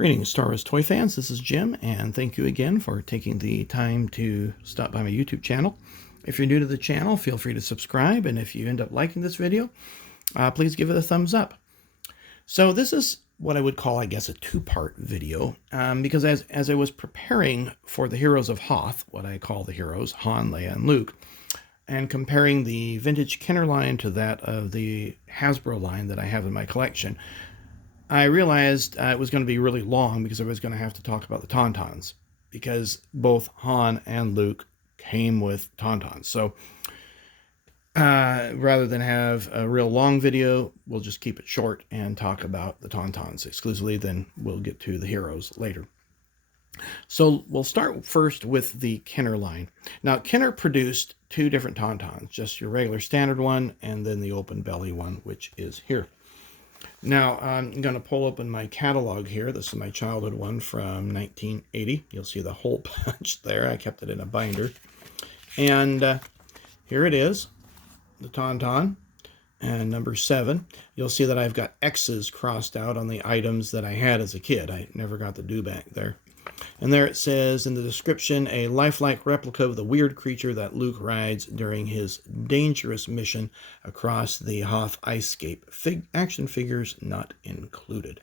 Greetings, Star Wars toy fans. This is Jim, and thank you again for taking the time to stop by my YouTube channel. If you're new to the channel, feel free to subscribe, and if you end up liking this video, please give it a thumbs up. So this is what I would call, I guess, a two-part video, because as I was preparing for the Heroes of Hoth, what I call the heroes, Han, Leia, and Luke, and comparing the vintage Kenner line to that of the Hasbro line that I have in my collection, I realized it was going to be really long because I was going to have to talk about the tauntauns, because both Han and Luke came with tauntauns. So rather than have a real long video, we'll just keep it short and talk about the tauntauns exclusively. Then we'll get to the heroes later. So we'll start first with the Kenner line. Now, Kenner produced two different tauntauns, just your regular standard one and then the open belly one, which is here. Now, I'm going to pull open my catalog here. This is my childhood one from 1980. You'll see the whole bunch there. I kept it in a binder. And here it is, the Tauntaun, and number 7. You'll see that I've got X's crossed out on the items that I had as a kid. I never got the do back there. And there it says in the description, a lifelike replica of the weird creature that Luke rides during his dangerous mission across the Hoth Icescape. Action figures not included.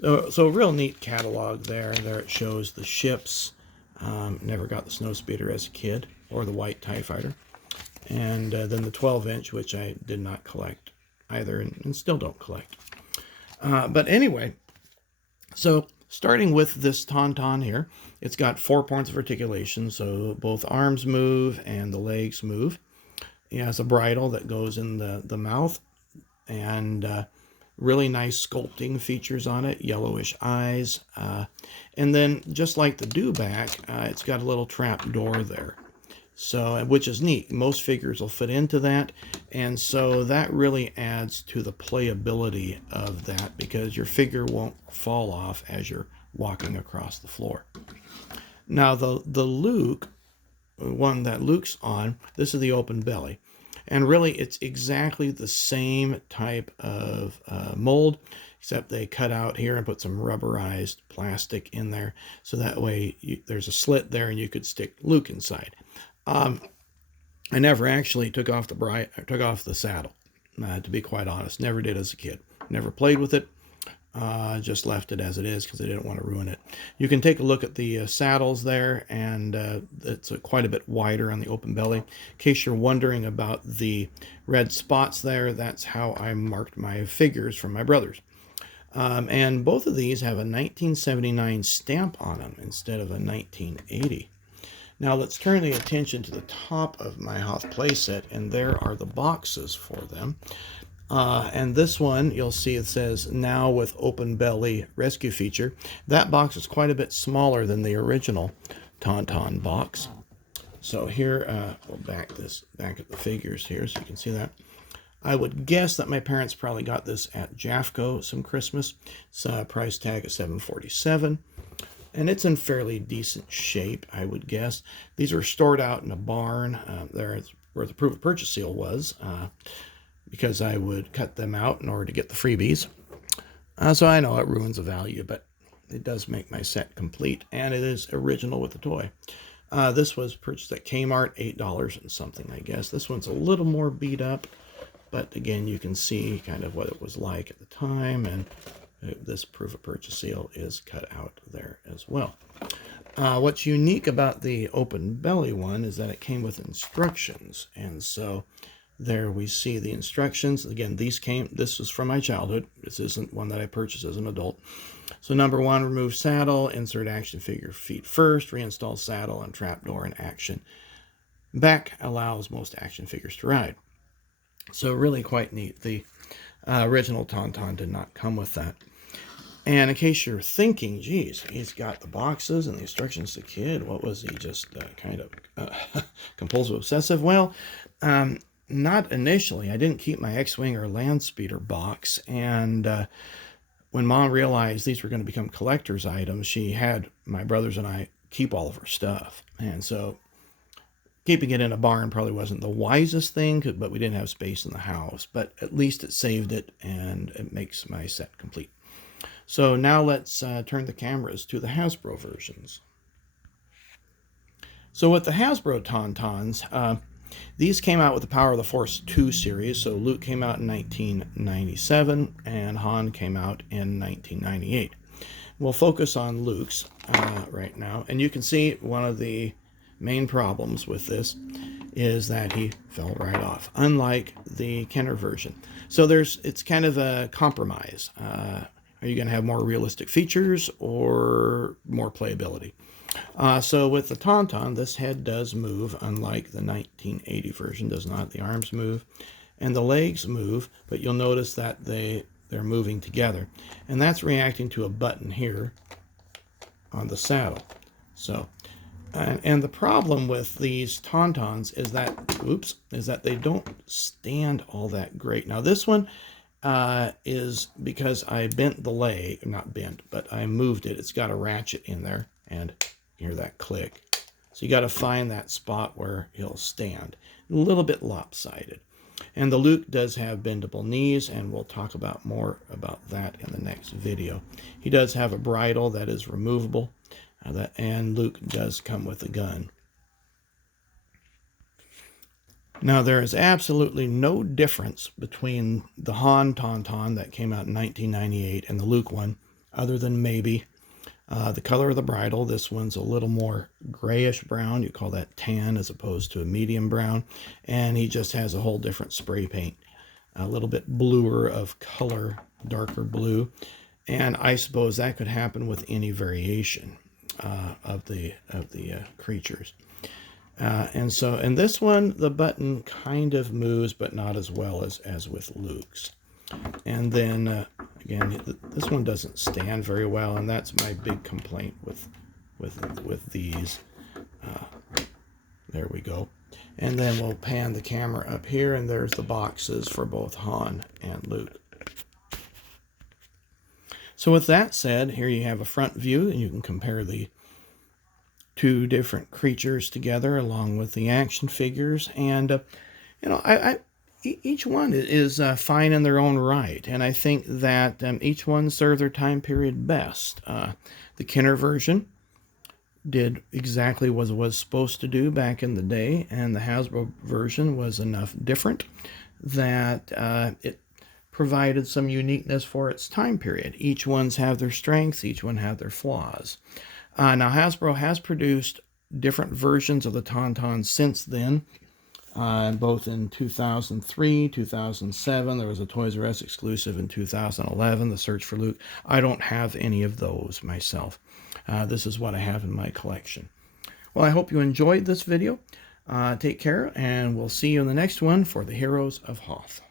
So a real neat catalog there. There it shows the ships. Never got the Snowspeeder as a kid, or the White TIE Fighter. And then the 12-inch, which I did not collect either, and still don't collect. But anyway, so starting with this Tauntaun here, it's got 4 points of articulation, so both arms move and the legs move. It has a bridle that goes in the mouth, and really nice sculpting features on it, yellowish eyes. And then, just like the dewback, it's got a little trap door there, so which is neat. Most figures will fit into that, and so that really adds to the playability of that, because your figure won't fall off as you're walking across the floor. Now the Luke one that Luke's on, this is the open belly, and really it's exactly the same type of mold, except they cut out here and put some rubberized plastic in there, so that way there's a slit there and you could stick Luke inside. I never actually took off the saddle, to be quite honest. Never did as a kid. Never played with it. Just left it as it is because I didn't want to ruin it. You can take a look at the saddles there, and it's quite a bit wider on the open belly. In case you're wondering about the red spots there, that's how I marked my figures from my brothers. And both of these have a 1979 stamp on them instead of a 1980. Now let's turn the attention to the top of my Hoth playset, and there are the boxes for them. And this one, you'll see it says, now with open belly rescue feature. That box is quite a bit smaller than the original Tauntaun box. So here, we'll back at the figures here so you can see that. I would guess that my parents probably got this at Jafco some Christmas. It's a price tag of $7.47. And it's in fairly decent shape, I would guess. These were stored out in a barn. There's where the proof of purchase seal was, because I would cut them out in order to get the freebies. So I know it ruins the value, but it does make my set complete, and it is original with the toy. This was purchased at Kmart, $8 and something, I guess. This one's a little more beat up, but again, you can see kind of what it was like at the time, and this proof of purchase seal is cut out there as well. What's unique about the open belly one is that it came with instructions, and so there we see the instructions. Again, this was from my childhood. This isn't one that I purchased as an adult. So number 1, remove saddle, insert action figure feet first, reinstall saddle and trapdoor in action. Back allows most action figures to ride. So really quite neat. The original Tauntaun did not come with that. And in case you're thinking, geez, he's got the boxes and the instructions to kid, what was he, just kind of compulsive obsessive? Well, not initially. I didn't keep my X-Wing or Land Speeder box, and when Mom realized these were going to become collector's items, she had my brothers and I keep all of her stuff. And so keeping it in a barn probably wasn't the wisest thing, but we didn't have space in the house. But at least it saved it, and it makes my set complete. So now let's turn the cameras to the Hasbro versions. So with the Hasbro Tauntauns, these came out with the Power of the Force 2 series. So Luke came out in 1997 and Han came out in 1998. We'll focus on Luke's right now. And you can see one of the main problems with this is that he fell right off, unlike the Kenner version. So it's kind of a compromise. Are you going to have more realistic features or more playability? So with the Tauntaun, this head does move, unlike the 1980 version does not. The arms move and the legs move, but you'll notice that they're moving together. And that's reacting to a button here on the saddle. So, and the problem with these Tauntauns is that they don't stand all that great. Now this one is because I bent the leg, not bent, but I moved it. It's got a ratchet in there, and you hear that click. So you got to find that spot where he'll stand. A little bit lopsided. And the Luke does have bendable knees, and we'll talk about more about that in the next video. He does have a bridle that is removable, and Luke does come with a gun. Now, there is absolutely no difference between the Han Tauntaun that came out in 1998 and the Luke one, other than maybe the color of the bridle. This one's a little more grayish brown. You call that tan as opposed to a medium brown. And he just has a whole different spray paint, a little bit bluer of color, darker blue. And I suppose that could happen with any variation of the creatures. And so in this one, the button kind of moves, but not as well as with Luke's. And then again, this one doesn't stand very well, and that's my big complaint with these. There we go. And then we'll pan the camera up here, and there's the boxes for both Han and Luke. So with that said, here you have a front view, and you can compare the two different creatures together along with the action figures. And you know, each one is fine in their own right, and I think that each one served their time period best. The Kenner version did exactly what it was supposed to do back in the day, and the Hasbro version was enough different that it provided some uniqueness for its time period. Each one's have their strengths, each one have their flaws. Now Hasbro has produced different versions of the Tauntaun since then, both in 2003, 2007. There was a Toys R Us exclusive in 2011, The Search for Luke. I don't have any of those myself. This is what I have in my collection. Well, I hope you enjoyed this video. Take care, and we'll see you in the next one for the Heroes of Hoth.